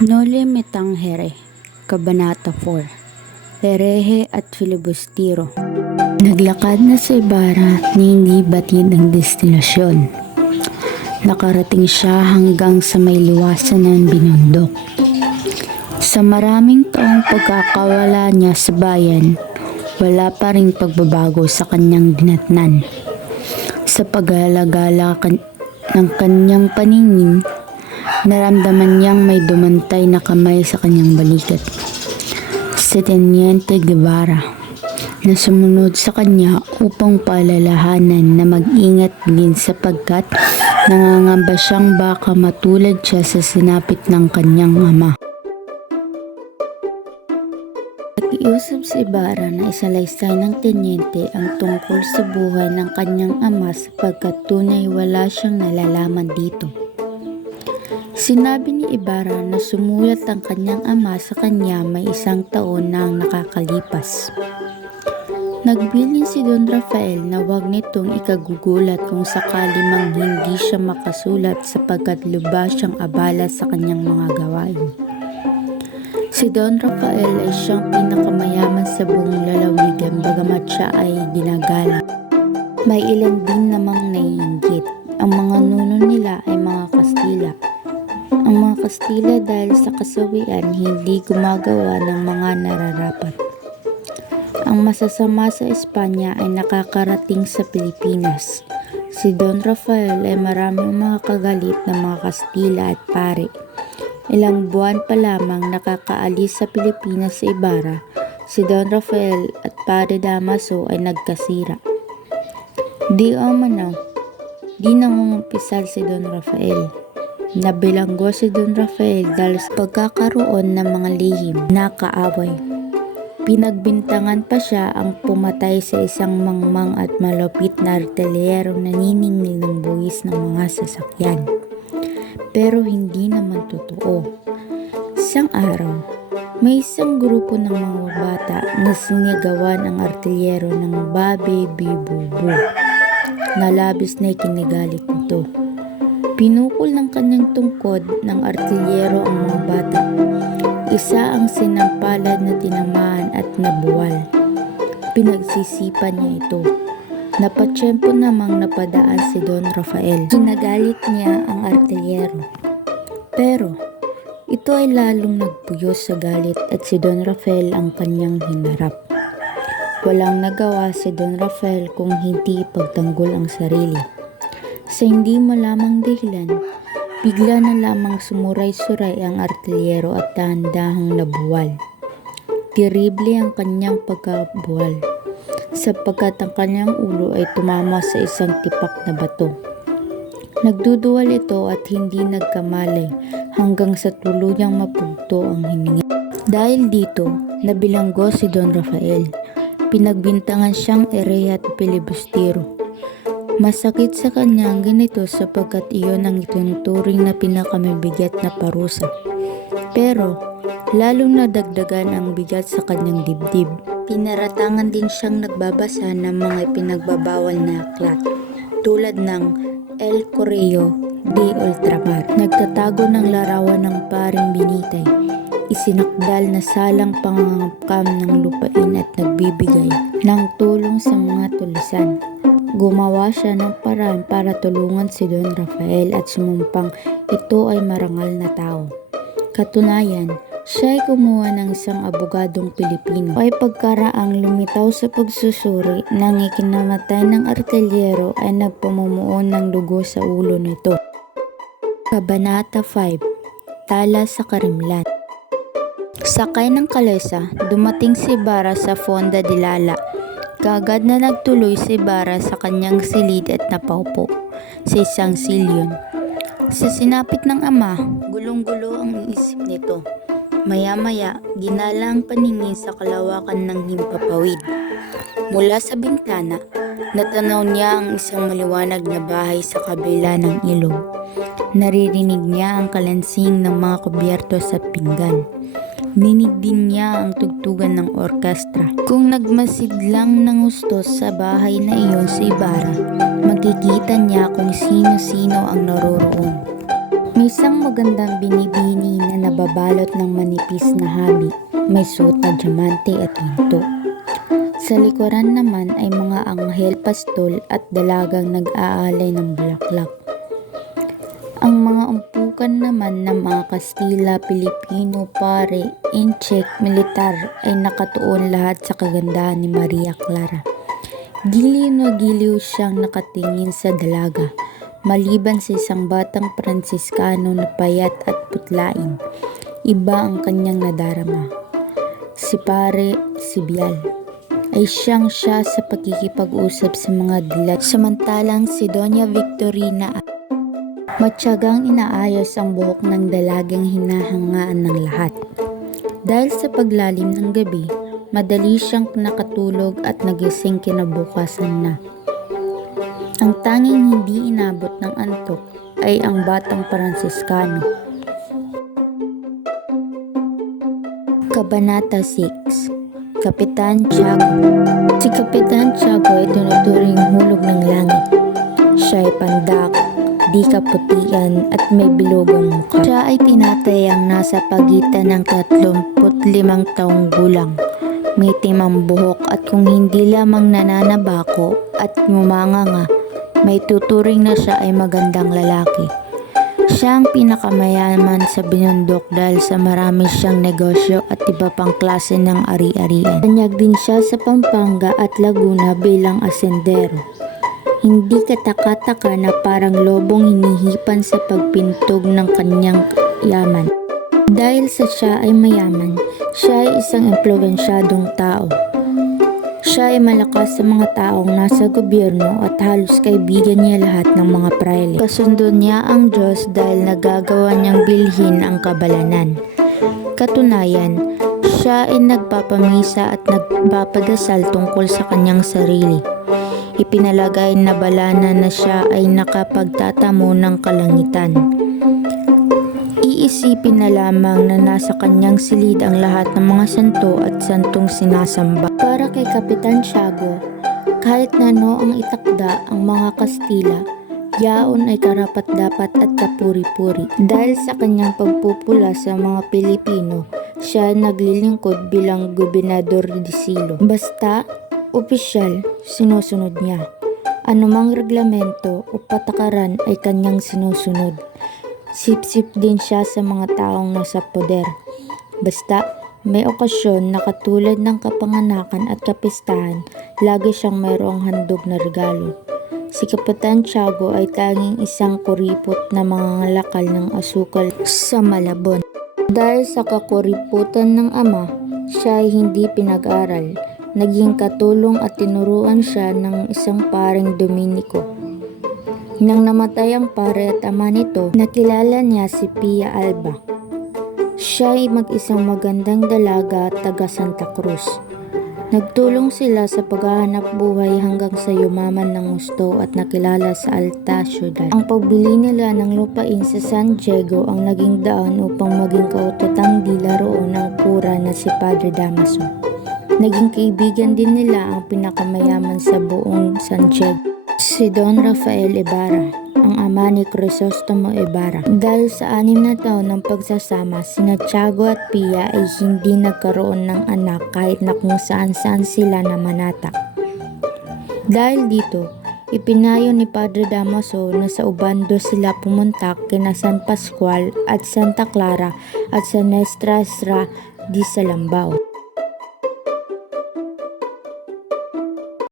Noli me tangere, Kabanata 4, Herehe at Filibustero. Naglakad na si Ibarra ni hindi batid ang destinasyon. Nakarating siya hanggang sa may liwasan ng binundok. Sa maraming taong pagkakawala niya sa bayan, wala pa ring pagbabago sa kanyang dinatnan. Sa paglalagala ng kanyang paningin, naramdaman niyang may dumantay na kamay sa kanyang balikat. Si Teniente Guevara na sumunod sa kanya upang paalalahanan na mag-ingat din sapagkat nangangamba siyang baka matulad siya sa sinapit ng kanyang ama. Nakiusap si Ibarra na isalaysay ng tenyente ang tungkol sa buhay ng kanyang ama sapagkat tunay wala siyang nalalaman dito. Sinabi ni Ibarra na sumulat ang kanyang ama sa kanya may 1 taon na ang nakakalipas. Nagbilin si Don Rafael na huwag nitong ikagugulat kung sakali mang hindi siya makasulat sapagkat lubha siyang abala sa kanyang mga gawain. Si Don Rafael ay siyang pinakamayaman sa buong lalawigan bagamat siya ay ginagalang. May ilan din namang naiinggit. Ang mga nuno nila ay mga Kastila. Ang mga Kastila dahil sa kasawian hindi gumagawa ng mga nararapat. Ang masasama sa Espanya ay nakakarating sa Pilipinas. Si Don Rafael ay maraming mga kagalit na mga Kastila at pare. Ilang buwan pa lamang nakakaalis sa Pilipinas si Ibarra, si Don Rafael at pare Damaso ay nagkasira. Di nangungumpisal si Don Rafael. Nabilanggo si Don Rafael dahil sa pagkakaroon ng mga lihim na kaaway. Pinagbintangan pa siya ang pumatay sa isang mangmang at malupit na artilyero na naniningil ng buwis ng mga sasakyan. Pero hindi naman totoo. Isang araw, may isang grupo ng mga bata na sinagawan ang artilyero ng Babe Bibubu na labis na ikinigalit nito. Pinukol ng kanyang tungkod ng artilyero ang mga bata. Isa ang sinampalad na tinamaan at nabuwal. Pinagsisipan niya ito. Napatsyempo namang napadaan si Don Rafael. Kinagalit niya ang artilyero. Pero ito ay lalong nagpuyos sa galit at si Don Rafael ang kanyang hinarap. Walang nagawa si Don Rafael kung hindi ipagtanggol ang sarili. Sa hindi malamang dahilan, bigla na lamang sumuray-suray ang artilyero at dahan-dahang nabuwal. Terrible ang kanyang pagkabuwal, sapagkat ang kanyang ulo ay tumama sa isang tipak na bato. Nagduduwal ito at hindi nagkamalay hanggang sa tuluyang mapugto ang hininga. Dahil dito, nabilanggo si Don Rafael. Pinagbintangan siyang herehe at filibustero. Masakit sa kanya ang ganito sapagkat iyon ang itinuturing na pinakamabigat na parusa. Pero lalong nadagdagan ang bigat sa kanyang dibdib. Pinaratangan din siyang nagbabasa ng mga ipinagbabawal na aklat tulad ng El Correo de Ultramar. Nagtatago ng larawan ng paring Binitay. Isinakdal na salang pangangapkam ng lupain at nagbibigay ng tulong sa mga tulisan. Gumawa siya ng paraan para tulungan si Don Rafael at sumumpang ito ay marangal na tao. Katunayan, siya ay kumuha ng isang abogadong Pilipino ay pagkaraang lumitaw sa pagsusuri ng ikinamatay ng artilyero ay nagpamumuon ng dugo sa ulo nito. Kabanata 5, Tala sa Karimlan. Sakay ng kalesa, dumating si Ibarra sa Fonda de Lala. Kaagad na nagtuloy si Ibarra sa kanyang silid at napaupo sa isang silyon. Sa sinapit ng ama, gulong-gulo ang isip nito. Maya-maya, ginala ang paningin sa kalawakan ng himpapawid. Mula sa bintana, natanaw niya ang isang maliwanag na bahay sa kabila ng ilog. Naririnig niya ang kalansing ng mga kubyertos at pinggan. Ninig din niya ang tugtugan ng orkestra. Kung nagmasid lang ng gusto sa bahay na iyon si Ibarra, makikita niya kung sino-sino ang naroroon. May isang magandang binibini na nababalot ng manipis na hami, may suot na diamante at ginto. Sa likuran naman ay mga anghel, pastol at dalagang nag-aalay ng bulaklak. Ang mga umpukan naman ng mga Kastila, Pilipino, pare, incheck, militar ay nakatuon lahat sa kagandahan ni Maria Clara. Giliw na giliw siyang nakatingin sa dalaga, maliban sa isang batang Pransiskano na payat at putlain. Iba ang kanyang nadarama. Si pare, si Bial, ay siya sa pakikipag-usap sa mga dilat. Samantalang si Doña Victorina matyagang inaayos ang buhok ng dalagang hinahangaan ng lahat. Dahil sa paglalim ng gabi, madali siyang nakatulog at nagising kinabukasan na. Ang tanging hindi inabot ng antok ay ang batang Pransiskano. Kabanata 6. Kapitan Tiago. Si Kapitan Tiago ay tinuturing hulog ng langit. Siya ay pandak, di kaputian at may bilogong mukha. Siya ay tinatayang nasa pagitan ng 35 taong gulang. May timang buhok at kung hindi lamang nananabako at ngumanganga, may tuturing na siya ay magandang lalaki. Siya ang pinakamayaman sa Binundok dahil sa marami siyang negosyo at iba pang klase ng ari-arian. Tanyag din siya sa Pampanga at Laguna bilang asendero. Hindi kataka-taka na parang lobong hinihipan sa pagpintog ng kanyang yaman. Dahil sa siya ay mayaman, siya ay isang impluwensyadong tao. Siya ay malakas sa mga taong nasa gobyerno at halos kaibigan niya lahat ng mga prayle. Kasundo niya ang Diyos dahil nagagawa niyang bilhin ang kabalanan. Katunayan, siya ay nagpapamisa at nagpapadasal tungkol sa kanyang sarili. Ipinalagay na balana na siya ay nakapagtatamo ng kalangitan. Iisipin na lamang na nasa kanyang silid ang lahat ng mga santo at santong sinasamba. Para kay Kapitan Tiago, kahit na ano ang itakda ang mga Kastila, yaon ay karapat-dapat at kapuri-puri. Dahil sa kanyang pagpupula sa mga Pilipino, siya naglilingkod bilang gobernador de Silo. Basta opisyal, sinusunod niya. Anumang reglamento o patakaran ay kanyang sinusunod. Sip-sip din siya sa mga taong nasa poder. Basta may okasyon na katulad ng kapanganakan at kapistahan, lagi siyang mayroong handog na regalo. Si Kapitan Tiago ay tanging isang kuripot na mangangalakal ng asukal sa Malabon. Dahil sa kakuriputan ng ama, siya ay hindi pinag-aral. Naging katulong at tinuruan siya ng isang paring Dominiko. Nang namatay ang pare at ama nito, nakilala niya si Pia Alba. Siya ay mag-isang magandang dalaga at taga Santa Cruz. Nagtulong sila sa paghahanap buhay hanggang sa yumaman ng gusto at nakilala sa Alta Ciudad. Ang pagbili nila ng lupain sa San Diego ang naging daan upang maging kautatang dila roon ng kura na si Padre Damaso. Naging kaibigan din nila ang pinakamayaman sa buong San Diego, si Don Rafael Ibarra, ang ama ni Crisostomo Ibarra. Dahil sa 6 na taon ng pagsasama, sina Tiago at Pia ay hindi nagkaroon ng anak kahit na kung saan-saan sila namanatak. Dahil dito, ipinayo ni Padre Damaso na sa Ubando sila pumunta kina San Pascual at Santa Clara at sa Nuestra Señora de Salambao.